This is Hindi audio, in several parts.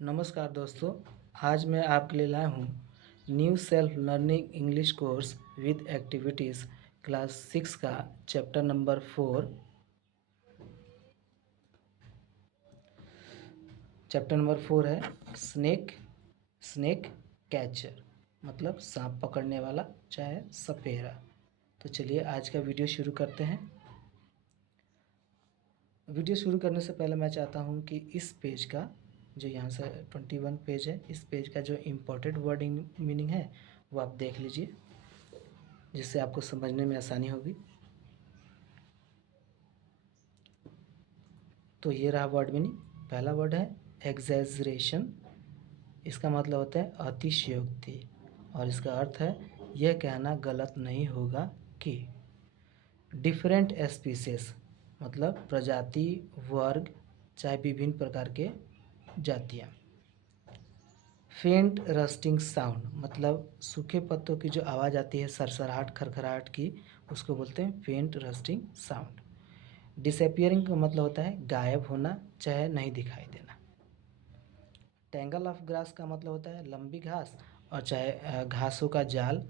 नमस्कार दोस्तों। आज मैं आपके लिए लाया हूँ new self learning English course with activities class 6 का चैप्टर नंबर 4। चैप्टर नंबर 4 है स्नेक कैचर, मतलब सांप पकड़ने वाला चाहे सपेरा। तो चलिए आज का वीडियो शुरू करते हैं। वीडियो शुरू करने से पहले मैं चाहता हूँ कि इस पेज का जो यहाँ से 21 पेज है, इस पेज का जो इम्पोर्टेंट वर्डिंग मीनिंग है वो आप देख लीजिए, जिससे आपको समझने में आसानी होगी। तो ये रहा वर्ड मीनिंग। पहला वर्ड है एग्जैजरेशन। इसका मतलब होता है अतिशयोक्ति, और इसका अर्थ है यह कहना गलत नहीं होगा कि। डिफरेंट स्पीसीज मतलब प्रजाति, वर्ग, चाहे विभिन्न प्रकार के जातियाँ। फेंट रस्टिंग साउंड मतलब सूखे पत्तों की जो आवाज़ आती है सरसराहट खरखराहट की, उसको बोलते हैं फेंट रस्टिंग साउंड। डिसअपियरिंग का मतलब होता है गायब होना, चाहे नहीं दिखाई देना। टैंगल ऑफ ग्रास का मतलब होता है लंबी घास, और चाहे घासों का जाल,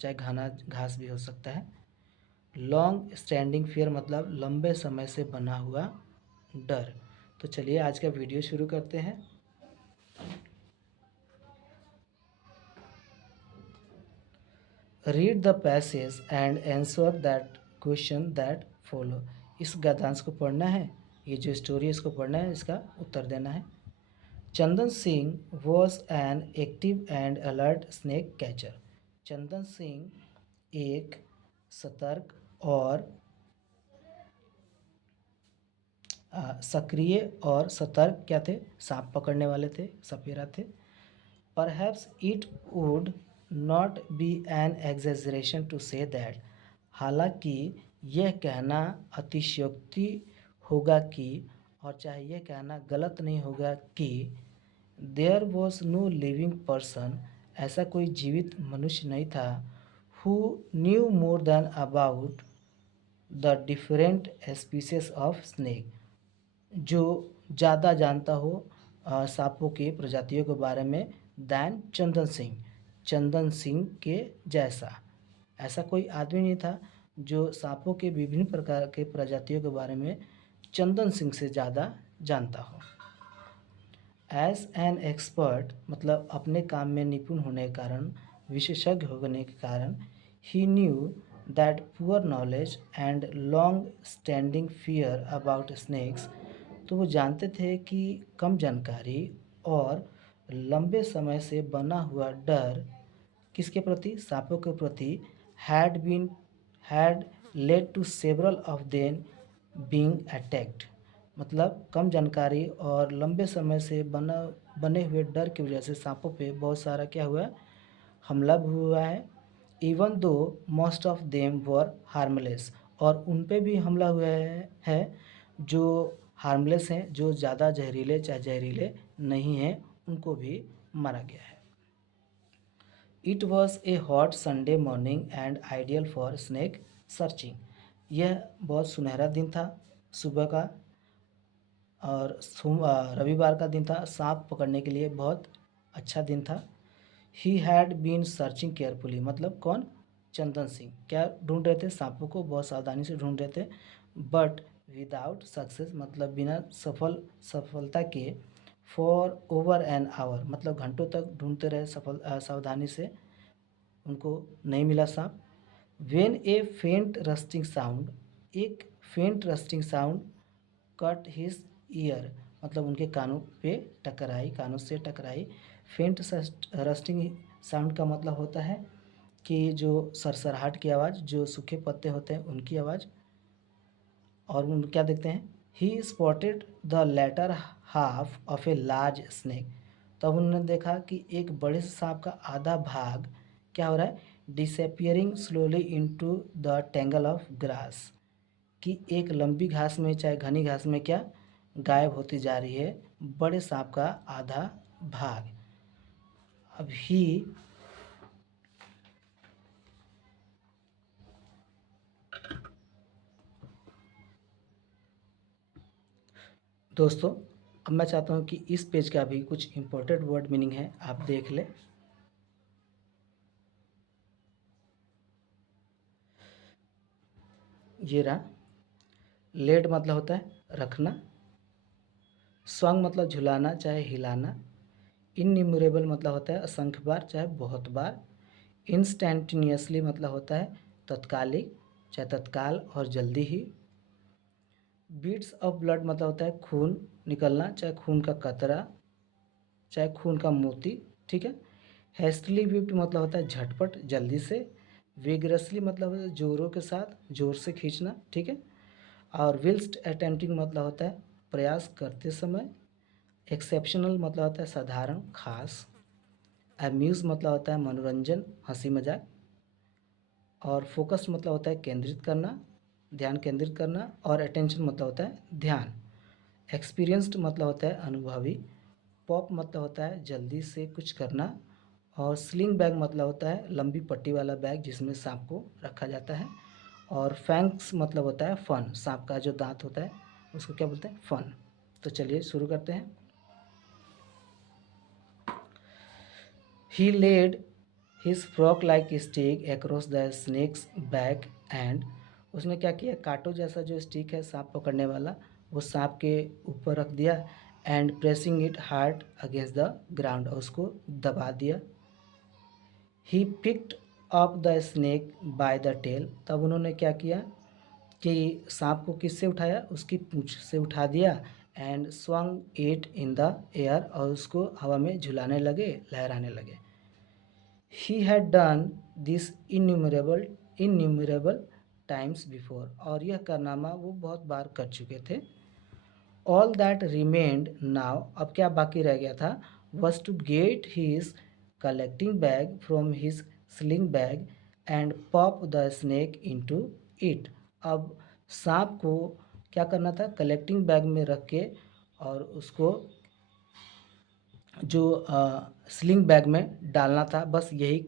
चाहे घना घास भी हो सकता है। लॉन्ग स्टैंडिंग फियर मतलब लंबे समय से बना हुआ डर। तो चलिए आज का वीडियो शुरू करते हैं। Read the passage and answer that question that follow. इस गद्यांश को पढ़ना है, ये जो स्टोरी है इसको पढ़ना है, इसका उत्तर देना है। Chandan Singh was an active and alert snake catcher. Chandan Singh एक सतर्क और सक्रिय और सतर्क क्या थे, सांप पकड़ने वाले थे, सपेरा थे। Perhaps it would not be an exaggeration to say that. हालांकि यह कहना अतिशयोक्ति होगा कि, और चाहे यह कहना गलत नहीं होगा कि, there was no living person, ऐसा कोई जीवित मनुष्य नहीं था, who knew more than about the different species of snake, जो ज़्यादा जानता हो सांपों के प्रजातियों के बारे में, दैन चंदन सिंह के जैसा। ऐसा कोई आदमी नहीं था जो सांपों के विभिन्न प्रकार के प्रजातियों के बारे में चंदन सिंह से ज़्यादा जानता हो। एज एन एक्सपर्ट मतलब अपने काम में निपुण होने के कारण, विशेषज्ञ होने के कारण, he knew that poor knowledge and long standing fear about snakes, तो वो जानते थे कि कम जानकारी और लंबे समय से बना हुआ डर किसके प्रति, सांपों के प्रति, had led to several of them being attacked. मतलब कम जानकारी और लंबे समय से बने हुए डर की वजह से सांपों पे बहुत सारा क्या हुआ, हमला भी हुआ है। Even though most of them were harmless, और उन पे भी हमला हुआ है जो हार्मलेस हैं, जो ज़्यादा जहरीले चाहे जहरीले नहीं हैं, उनको भी मारा गया है। It was a hot Sunday morning and ideal for snake searching. यह बहुत सुनहरा दिन था सुबह का, और रविवार का दिन था, सांप पकड़ने के लिए बहुत अच्छा दिन था। He had been searching carefully मतलब कौन, चंदन सिंह क्या ढूंढ रहे थे, सांपों को बहुत सावधानी से ढूंढ रहे थे। बट विदाउट सक्सेस मतलब बिना सफलता के। फॉर ओवर एन आवर मतलब घंटों तक ढूंढते रहे सावधानी से, उनको नहीं मिला सांप। वेन ए फेंट रस्टिंग साउंड, एक फेंट rusting sound cut his year मतलब उनके कानों पे टकराई, कानों से टकराई। फेंट रस्टिंग साउंड का मतलब होता है कि जो सरसराहट की आवाज़, जो सूखे पत्ते होते हैं उनकी आवाज़। और उन क्या देखते हैं, he spotted the latter half of a large snake. तब उन्होंने देखा कि एक बड़े से सांप का आधा भाग क्या हो रहा है, disappearing slowly into the tangle of grass, कि एक लंबी घास में चाहे घनी घास में क्या गायब होती जा रही है बड़े सांप का आधा भाग। अभी दोस्तों अब मैं चाहता हूँ कि इस पेज का भी कुछ इंपॉर्टेंट वर्ड मीनिंग है, आप देख ले। ये रहा। लेड मतलब होता है रखना, स्वंग मतलब झुलाना चाहे हिलाना, इनन्यूमरेबल मतलब होता है असंख्य बार चाहे बहुत बार, इंस्टेंटेनियसली मतलब होता है तत्कालिक चाहे तत्काल और जल्दी ही, बीट्स ऑफ ब्लड मतलब होता है खून निकलना चाहे खून का कतरा चाहे खून का मोती, ठीक है। हेस्टली विप्ड मतलब होता है झटपट जल्दी से, विगरसली मतलब होता है जोरों के साथ जोर से खींचना, ठीक है। और विल्स्ट अटेम्प्टिंग मतलब होता है प्रयास करते समय, एक्सेप्शनल मतलब होता है साधारण खास, अम्यूज़ मतलब होता है मनोरंजन हंसी मजाक, और फोकस मतलब होता है केंद्रित करना ध्यान केंद्रित करना, और अटेंशन मतलब होता है ध्यान, एक्सपीरियंस्ड मतलब होता है अनुभवी, पॉप मतलब होता है जल्दी से कुछ करना, और स्लिंग बैग मतलब होता है लंबी पट्टी वाला बैग जिसमें सांप को रखा जाता है, और फैंक्स मतलब होता है फन, सांप का जो दांत होता है उसको क्या बोलते हैं फन। तो चलिए शुरू करते हैं। He laid his fork like stick across the snake's back end, उसने क्या किया कांटों जैसा जो स्टिक है सांप पकड़ने वाला वो सांप के ऊपर रख दिया, and pressing it hard against the ground, और उसको दबा दिया। He picked up the snake by the tail, तब उन्होंने क्या किया कि सांप को किससे उठाया उसकी पूंछ से उठा दिया, and swung it in the air, और उसको हवा में झुलाने लगे लहराने लगे। He had done this innumerable times before, और यह कारनामा वो बहुत बार कर चुके थे। ऑल दैट रिमेंड नाउ, अब क्या बाकी रह गया था, was to get his collecting bag from his sling bag and pop the snake into it. अब सांप को क्या करना था कलेक्टिंग बैग में रख के, और उसको जो स्लिंग बैग में डालना था, बस यही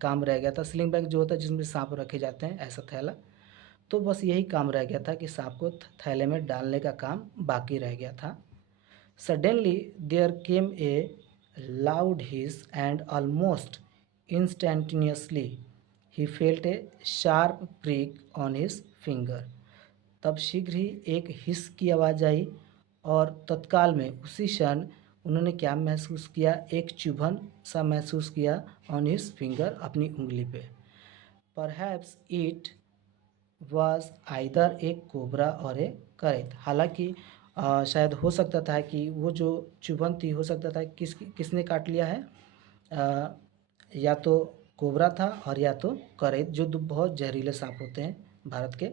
काम रह गया था। स्लिंग बैग जो होता है जिसमें सांप रखे जाते हैं ऐसा थैला, तो बस यही काम रह गया था कि सांप को थैले में डालने का काम बाकी रह गया था। Suddenly there came a loud hiss and almost instantaneously he felt a sharp prick on his finger, तब शीघ्र ही एक हिस की आवाज़ आई, और तत्काल में उसी क्षण उन्होंने क्या महसूस किया एक चुभन सा महसूस किया ऑन हिज फिंगर अपनी उंगली पे। Perhaps it was either A cobra और ए करेत, हालांकि शायद हो सकता था कि वो जो चुभन थी हो सकता था किसने काट लिया है, या तो कोबरा था और या तो करेत, जो बहुत जहरीले सांप होते हैं भारत के।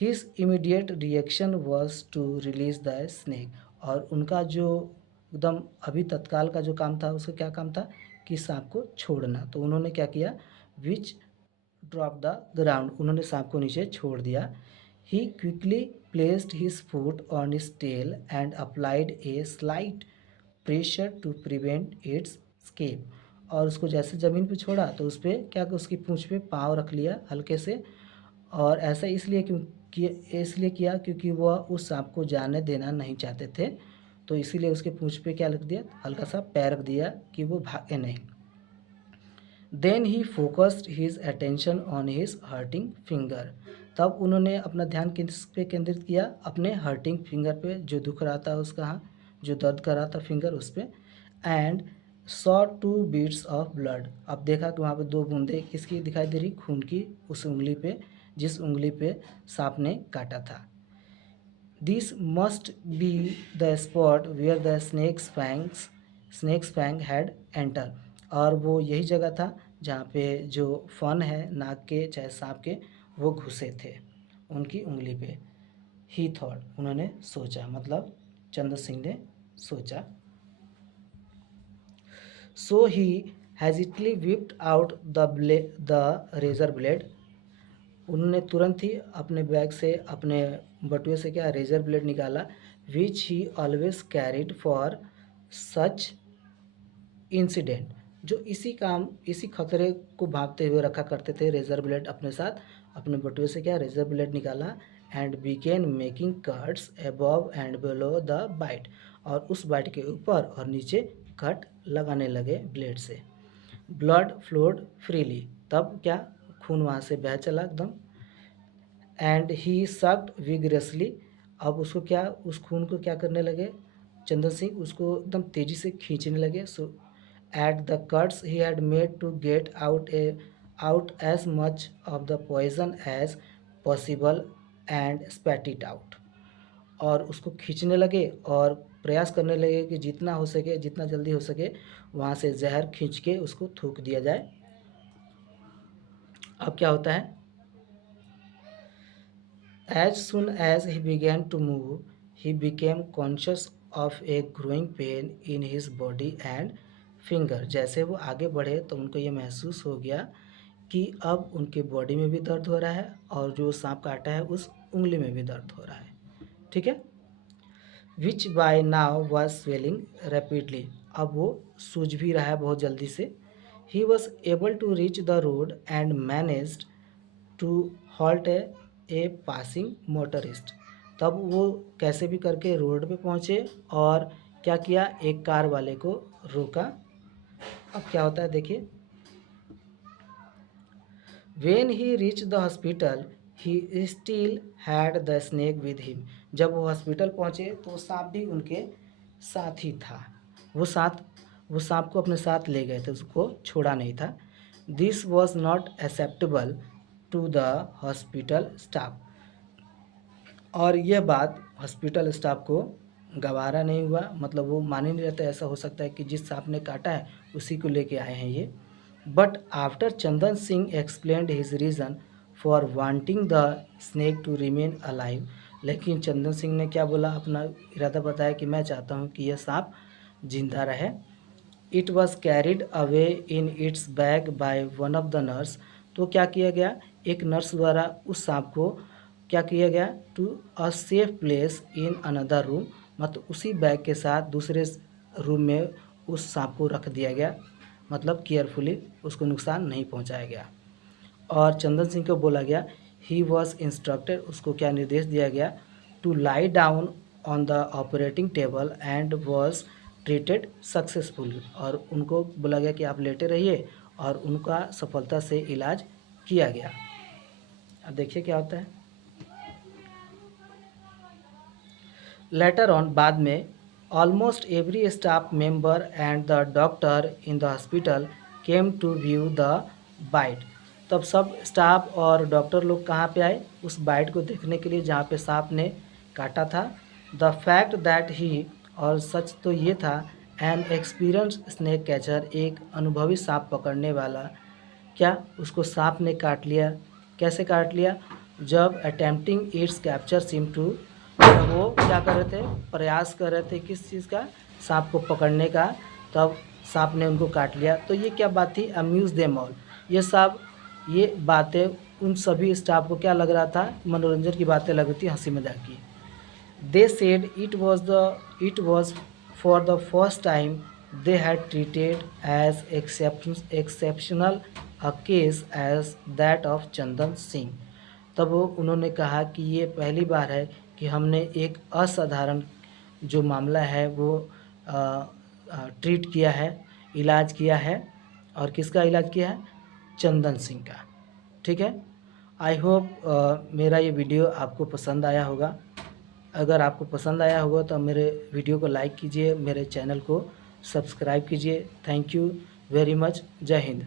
His immediate reaction was to release the snake, और उनका जो एकदम अभी तत्काल का जो काम था उसका क्या काम था कि सांप को छोड़ना, तो उन्होंने क्या किया विच ड्रॉप द ग्राउंड, उन्होंने सांप को नीचे छोड़ दिया। He quickly placed his foot on his tail and applied a slight pressure to prevent its escape, और उसको जैसे ज़मीन पे छोड़ा तो उस पर क्या उसकी पूंछ पे पाँव रख लिया हल्के से, और ऐसा इसलिए किया क्योंकि वह उस सांप को जाने देना नहीं चाहते थे, तो इसीलिए उसके पूंछ पे क्या रख दिया हल्का सा पैर रख दिया कि वो भागे नहीं। Then he focused his attention on his hurting finger, तब उन्होंने अपना ध्यान किस पे केंद्रित किया अपने हर्टिंग फिंगर पे, जो दुख रहा था उसका जो दर्द कर रहा था फिंगर उस पर, and saw two beads of blood, अब देखा कि वहाँ पे दो बूंदे किसकी दिखाई दे रही खून की उस उंगली पे जिस उंगली पे सांप ने काटा था। This must be the spot where the snake's fang had enter, और वो यही जगह था जहाँ पे जो फन है नाक के चाहे सांप के वो घुसे थे उनकी उंगली पे। ही थॉट, उन्होंने सोचा, मतलब चंद्र सिंह ने सोचा। So he hastily whipped out the razor blade, उन्होंने तुरंत ही अपने बैग से अपने बटुए से क्या रेजर ब्लेड निकाला, which he always carried for such incident, जो इसी खतरे को भागते हुए रखा करते थे रेजर ब्लेड अपने साथ, अपने बटुए से क्या रेजर ब्लेड निकाला, and began making cuts above and below the bite, और उस बाइट के ऊपर और नीचे कट लगाने लगे ब्लेड से। ब्लड फ्लोड फ्रीली, तब क्या, खून वहाँ से बह चला एकदम। एंड ही सक्ड विगरसली, अब उसको क्या, उस खून को क्या करने लगे चंदन सिंह, उसको एकदम तेज़ी से खींचने लगे। So at the cuts he had made to get out as much of the poison as possible and spat it out, और उसको खींचने लगे और प्रयास करने लगे कि जितना हो सके, जितना जल्दी हो सके वहाँ से जहर खींच के उसको थूक दिया जाए। अब क्या होता है, as soon as he began to move, he became conscious of a growing pain in his body and finger। जैसे वो आगे बढ़े तो उनको ये महसूस हो गया कि अब उनके बॉडी में भी दर्द हो रहा है और जो सांप काटा है उस उंगली में भी दर्द हो रहा है। ठीक है, which by now was swelling rapidly, अब वो सूज भी रहा है बहुत जल्दी से। He was able to reach the road and managed to halt a passing motorist, तब वो कैसे भी करके रोड पे पहुँचे और क्या किया, एक कार वाले को रोका। अब क्या होता है देखिए, when he reach the hospital he still had the snake with him, जब वो हॉस्पिटल पहुँचे तो सांप भी उनके साथ ही था। वो सांप को अपने साथ ले गए थे, उसको छोड़ा नहीं था। This was not acceptable to the hospital staff, और यह बात हॉस्पिटल स्टाफ को गवारा नहीं हुआ, मतलब वो मान ही नहीं रहता। ऐसा हो सकता है कि जिस सांप ने काटा है उसी को लेके आए हैं ये। But after Chandan Singh explained his reason for wanting the snake to remain alive, लेकिन चंदन सिंह ने क्या बोला, अपना इरादा बताया कि मैं चाहता हूँ कि यह सांप जिंदा रहे। It was carried away in its bag by one of the nurse, तो क्या किया गया, एक नर्स द्वारा उस सांप को क्या किया गया, to a safe place in another room, मतलब उसी बैग के साथ दूसरे रूम में उस सांप को रख दिया गया, मतलब केयरफुली उसको नुकसान नहीं पहुंचाया गया। और चंदन सिंह को बोला गया, ही वॉज इंस्ट्रक्टेड, उसको क्या निर्देश दिया गया, to lie down on the operating table and was treated successfully, और उनको बोला गया कि आप लेटे रहिए, और उनका सफलता से इलाज किया गया। अब देखिए क्या होता है, लेटर ऑन, बाद में, almost every staff member and the doctor in the hospital came to view the bite, तब सब स्टाफ और डॉक्टर लोग कहाँ पे आए, उस बाइट को देखने के लिए जहाँ पे सांप ने काटा था। द फैक्ट दैट ही, और सच तो ये था, एन एक्सपीरियंस स्नेक कैचर, एक अनुभवी सांप पकड़ने वाला, क्या उसको सांप ने काट लिया, कैसे काट लिया, जब attempting its capture seem to, जब वो क्या कर रहे थे, प्रयास कर रहे थे किस चीज़ का, सांप को पकड़ने का, तब सांप ने उनको काट लिया। तो ये क्या बात थी, अम्यूज़ देम ऑल, ये बातें उन सभी स्टाफ को क्या लग रहा था, मनोरंजन की बातें लग रही थी, हंसी मजाक की। They said it was for the first time they had treated as exceptional a case as that of Chandan Singh, तब उन्होंने कहा कि ये पहली बार है कि हमने एक असाधारण जो मामला है वो ट्रीट किया है, इलाज किया है, और किसका इलाज किया है, चंदन सिंह का। ठीक है, आई होप मेरा ये वीडियो आपको पसंद आया होगा। अगर आपको पसंद आया होगा तो मेरे वीडियो को लाइक कीजिए, मेरे चैनल को सब्सक्राइब कीजिए। थैंक यू वेरी मच, जय हिंद।